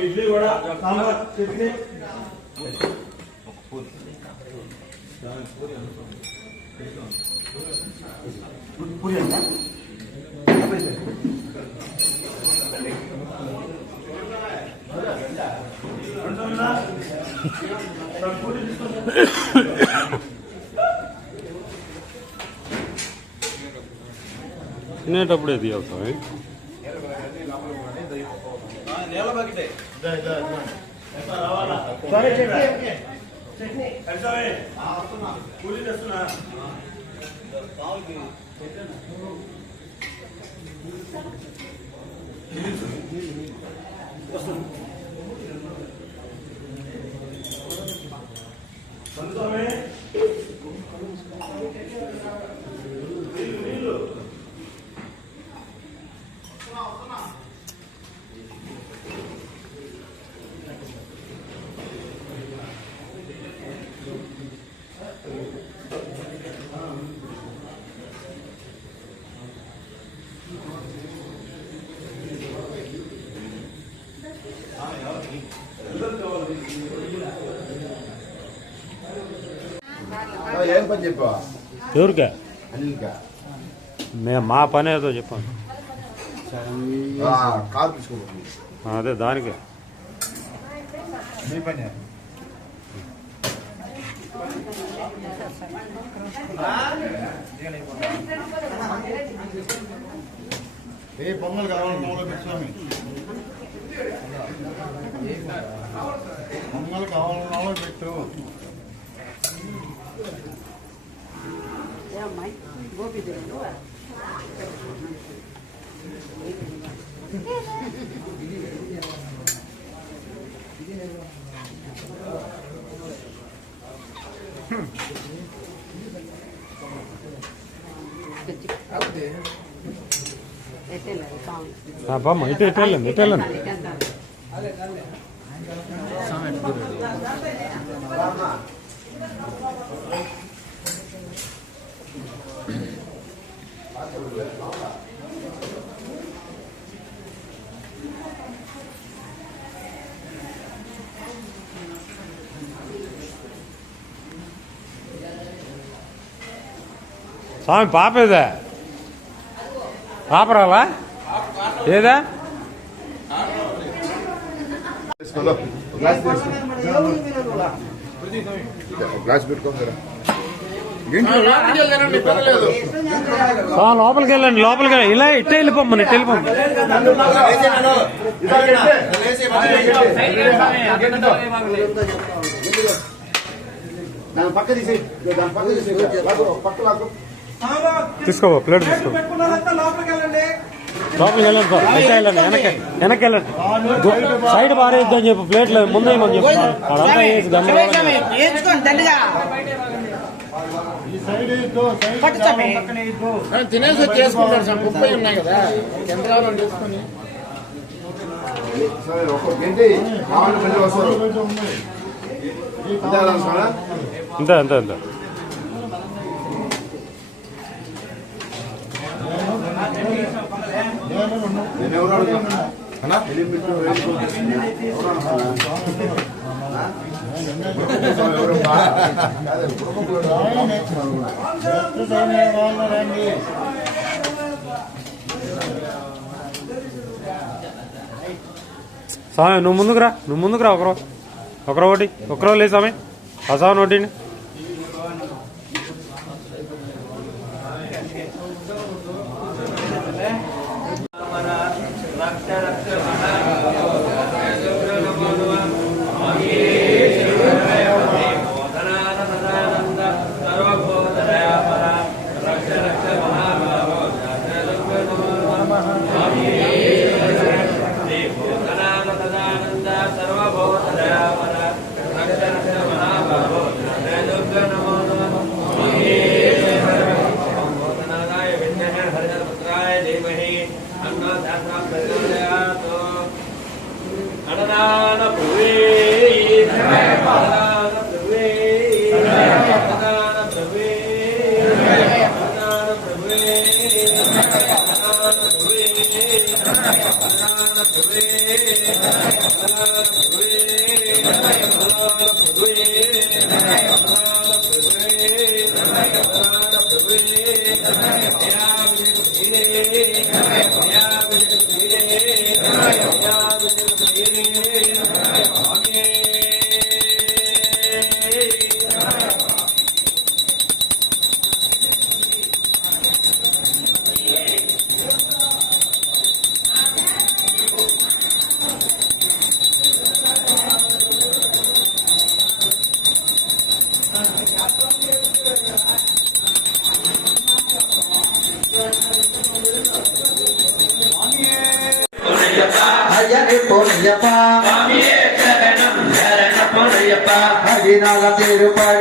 ఇడ్లీ కూడా సాంబార్ చట్నీ పూరి పూరి తినేటప్పుడే తీయాలి స్వామి స్వామి చట్నీ చట్నీ స్వామి పూరి తెస్తున్నా స్వామి చెప్పావా? ఎవరికా? అనిల్కా. మేము మా పని ఏదో చెప్పాను కారు తీసుకోబోతుంది అదే దానికే. ఏ పొంగల్ కావాలి పొంగల్ పెట్టుకోమి పొంగల్ కావాలి పెట్టు. ఆ, బామ్మ ఇటు ఇటు వెళ్ళండి ఇటు వెళ్ళండి స్వామి పాప ఏదా? పాప రాలా ఏదా? గ్లాస్ లోపలికి వెళ్ళండి లోపలికి ఇలా ఇట్టే వెళ్ళిపోమ్మని ఇట్టే వెళ్ళిపోమ్మ దాని పక్క తీసి దాని పక్క తీసి పక్క తీసుకో ప్లేట్ తీసుకో పెట్టుకున్నారంతా లోపలికి వెళ్ళండి. లోపలికి వెళ్ళండి సార్ అయితే వెళ్ళండి వెనక వెళ్ళండి సైడ్ పారేద్దని చెప్పు చెప్పు అదంతా వేసి. తినేసి సార్ ముప్పై ఉన్నాయి కదా. చేసుకుని. ఒక్క గంటే కావాలి మళ్ళీ వస్తారు. ఇంతే అంతే అంతే అంతే స్వామి నువ్వు ముందుకురా నువ్వు ముందుకురా ఒకరో. ఒకరో ఒకటి ఒకరో లేదు స్వామి. ఆ నోటిని away.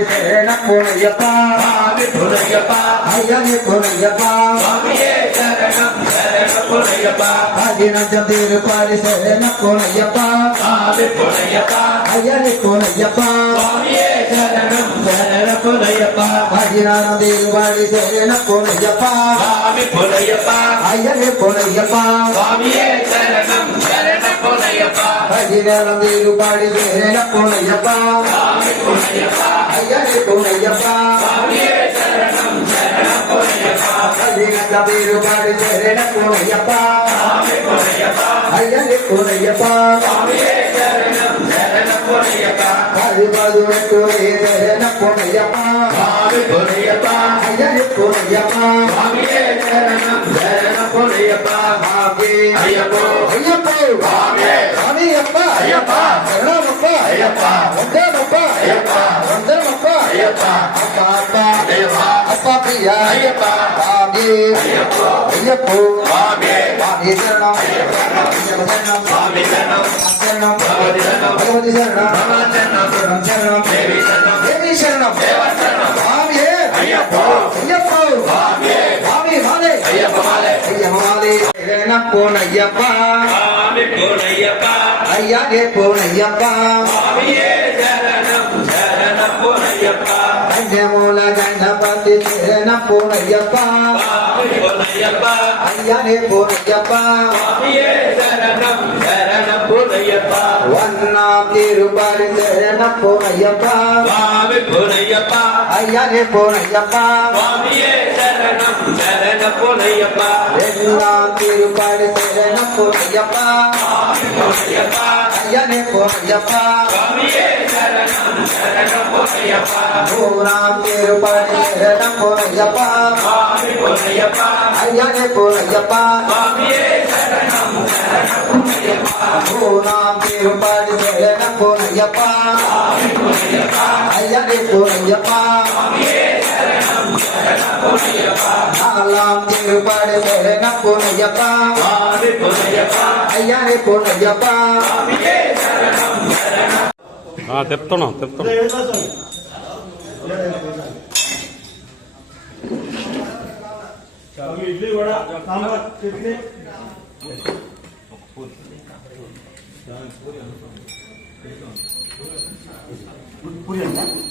சுவாமி சரண புனையப்பா சுவாமி புனையப்பா ஐயனே புனையப்பா சுவாமியே சரணம் சரண புனையப்பா அதினஞ்சம் திருப்பாரி சரண புனையப்பா சுவாமி புனையப்பா ஐயனே புனையப்பா சுவாமியே சரணம் சரண புனையப்பா அதினாரம் திருவாரி சரண புனையப்பா சுவாமி புனையப்பா ஐயனே சுவாமியே சரணம் పేరు పాడి శరణ పొన్నయ్యప్ప అయ్యని ஐயப்போ. ஐயப்போ. சாமி அப்பா ஐயப்பா. கருணாமப்பா. ஐயப்பா. வந்தேனப்பா. ஐயப்பா. வந்தேனப்பா. ஐயப்பா. அப்பா அப்பா ஐயப்பா. அப்பா பிரியா. ஐயப்பா. சாமி ஐயப்போ. ஐயப்போ. சாமி சாமி சரணம். ஐயப்பா. சாமி சரணம். சரணம். பகவதி சரணம். பகவதி சரணம். பகவான் சரணம். சரணம். சரணம் தேவி சரணம். தேவி சரணம். தேவா சரணம். சாமியே ஐயப்போ. ஐயப்போ. சாமி சாமி மாலை ஐயப்ப ஜகன போனையப்பா சுவாமி போனையப்பா ஐயாவே போனையப்பா சுவாமியே சரணம் சரணம் போனையப்பா அஞ்சமூல கணபதி சரணம் போனையப்பா சுவாமி போனையப்பா ஐயாவே போனையப்பா சுவாமியே சரணம் சரண போனையப்பா எல்லாம் திருப்பாடு சரண போனையப்பா போனையப்பா ஐயனே போனையப்பா சுவாமியே சரணம் சரண போனையப்பா ஓராம் திருப்பாடு சரண போனையப்பா சுவாமி போனையப்பா ஐயனே போனையப்பா சுவாமியே சரணம் சரண போனையப்பா ஓராம் திருப்பாடு சரண போனையப்பா నాలాం తిరుపతి శరణ అయ్యా రే పోనయ్యప్ప ఆ, ఇడ్లీ కూడా సాంబార్ చట్నీ రెండు పూరి తీసుకోండి.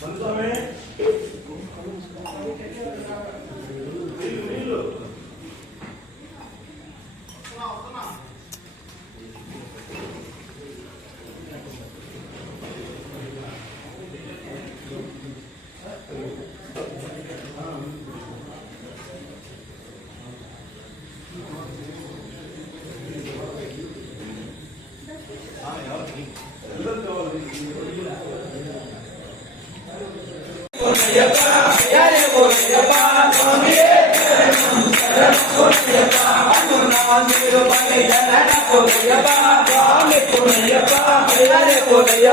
Sanjay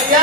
ஐயா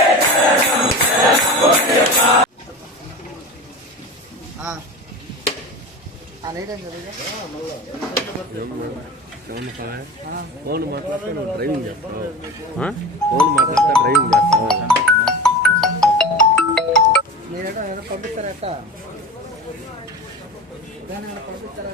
ఫోన్ మాట్లాడితే నువ్వు డ్రైవింగ్ చేస్తావు ఫోన్ మాట్లాడితే డ్రైవింగ్ చేస్తావు పంపిస్తారా ఏదో దాన్ని పంపిస్తారా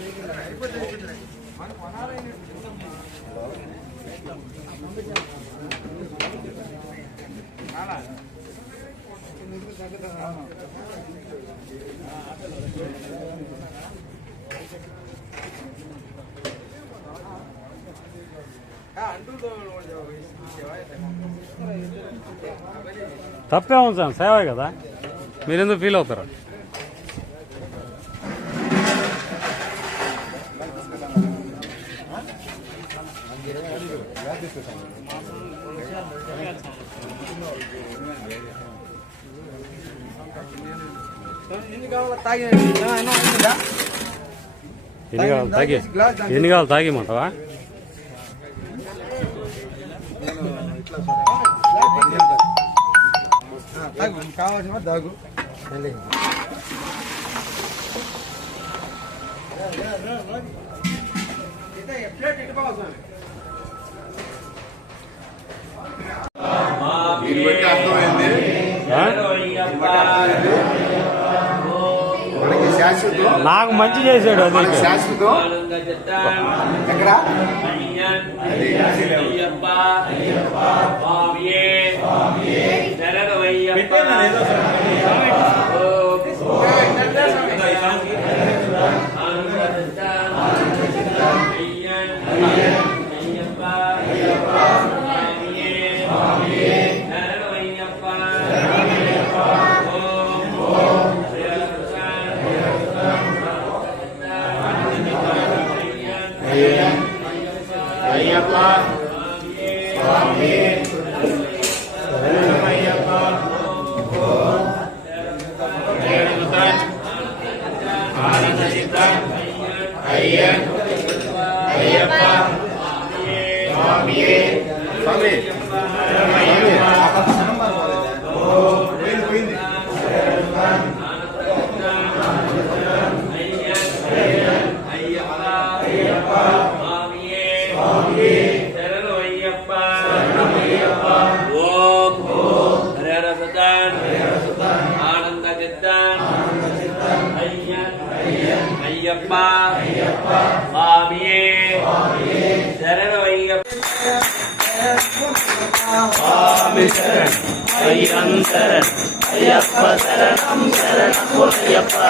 తప్పే ఉంది సార్ సేవే కదా. మీరెందుకు ఫీల్ అవుతారు? ఎన్ని కావాలో తాగి ఎన్ని కావాలి తాగిమంటావా? కావాల్సిన తాగు దీన్ని బట్టి అర్థమైంది. ఆ? మనకి శాశ్వతం నాకు మంచి చేశాడు అది శాశ్వతం. ఎక్కడ? పెట్టేనా ఏదో হবে ஐயம் சரண் ஐயப்ப சரணம் சரணம் ஐயப்பா.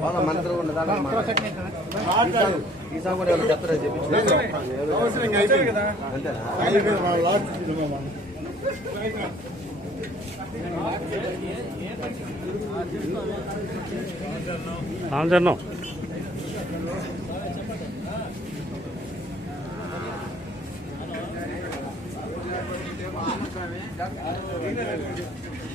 రామచరణం ఆడిగా వస్తుంది తాగిన నీళ్ళంతా దీంట్లోనే పడుతున్నారు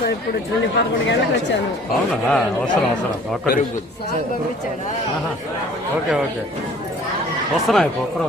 సార్ ఇప్పుడు జూన్ పదకొండు గంటలకు వచ్చాను. అవునా? అవసరం అవసరం. Okay okay. వస్తున్నా ఇప్పుడు ఒక్కరో.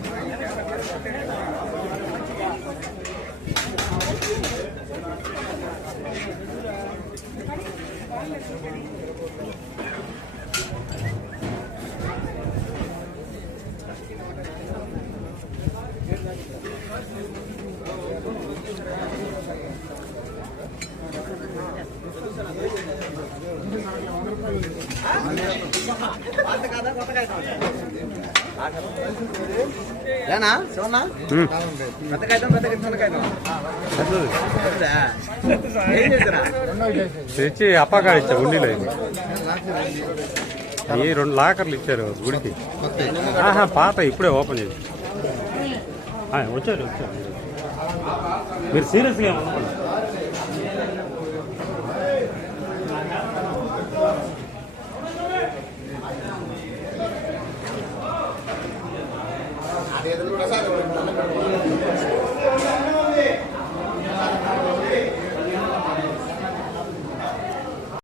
ఏనా శివన్నా పెద్ద కాగితం పెద్ద కాగితం చిన్న కాగితం పెద్దదా? ఏం చేశారా? తెచ్చి అప్పాకాడ ఇచ్చా ఉండిలో ఈ రెండు లాకర్లు ఇచ్చారు గుడికి. ఆహా పాత ఇప్పుడే ఓపెన్ చేసి. వచ్చారు వచ్చారు. మీరు సీరియస్గా ఏమనుకోండి